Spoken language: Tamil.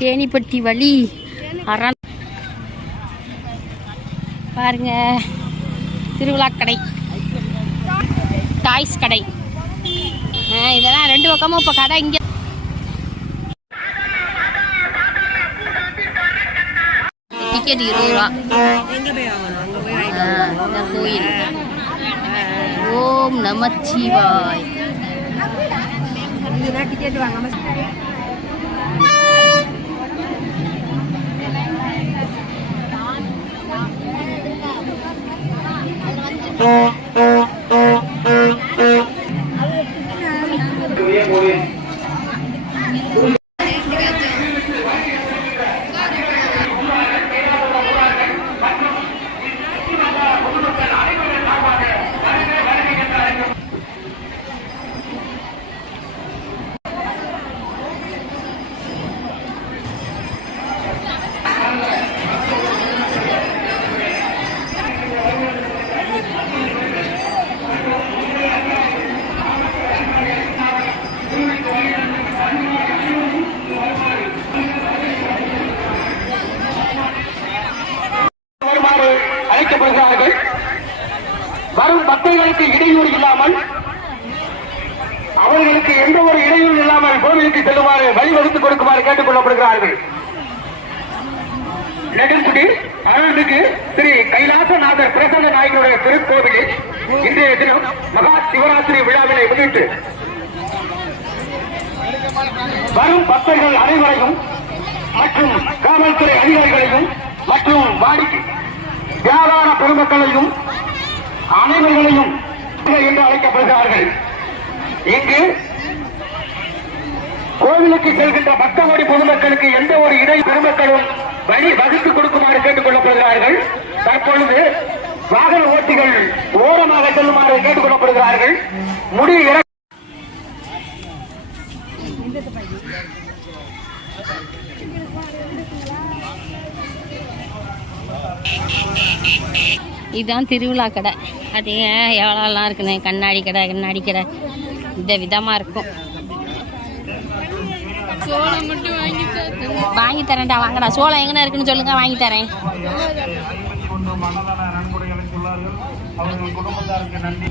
தேனிப்பட்டி வழி பாருங்க, திருவிழா கடை, டாய்ஸ் கடை, இதெல்லாம் ரெண்டு பக்கமும் இப்போ கடை. இங்கே டிக்கெட் 20 ரூபா. இந்த கோயில் ஓம் நமச்சிவாய். டிக்கெட் வாங்க. வரும் பக்தர்களுக்கு இடையூறு இல்லாமல், அவர்களுக்கு எந்த ஒரு இடையூறு இல்லாமல் கோவிலுக்கு செல்லுமாறு வழிவகுத்துக் கொடுக்குமாறு கேட்டுக் கொள்ளப்படுகிறார்கள். நெடுங்குடி அருள்மிகு ஸ்ரீ கைலாசநாதர் பிரசன்ன நாயகனுடைய திருக்கோவிலில் இன்றைய தினம் மகா சிவராத்திரி விழாவினை முன்னிட்டு வரும் பக்தர்கள் அனைவரையும் மற்றும் காவல்துறை அதிகாரிகளையும் மற்றும் வாடிக்கை வியாபார பெருமக்களையும் அனைவர்களையும் என்று அழைக்கப்படுகிறார்கள். இங்கு கோவிலுக்கு செல்கின்ற பக்தகோடி பொதுமக்களுக்கு எந்த ஒரு இடை பெருமக்களும் வழி வகுத்து கொடுக்குமாறு கேட்டுக் கொள்ளப்படுகிறார்கள். தற்பொழுது வாகன ஓட்டிகள் ஓரமாக செல்லுமாறு கேட்டுக் கொள்ளப்படுகிறார்கள். இதுதான் திருவிழா கடை. அது எவ்வளோலாம் இருக்குன்னு, கண்ணாடி கடை இந்த விதமாக இருக்கும். சோளம் மட்டும் வாங்கி தரேன்டா, வாங்கடா. சோளம் எங்கே இருக்குன்னு சொல்லுங்க, வாங்கி தரேன். அவர்கள் குடும்பத்தாருக்கு நன்றி.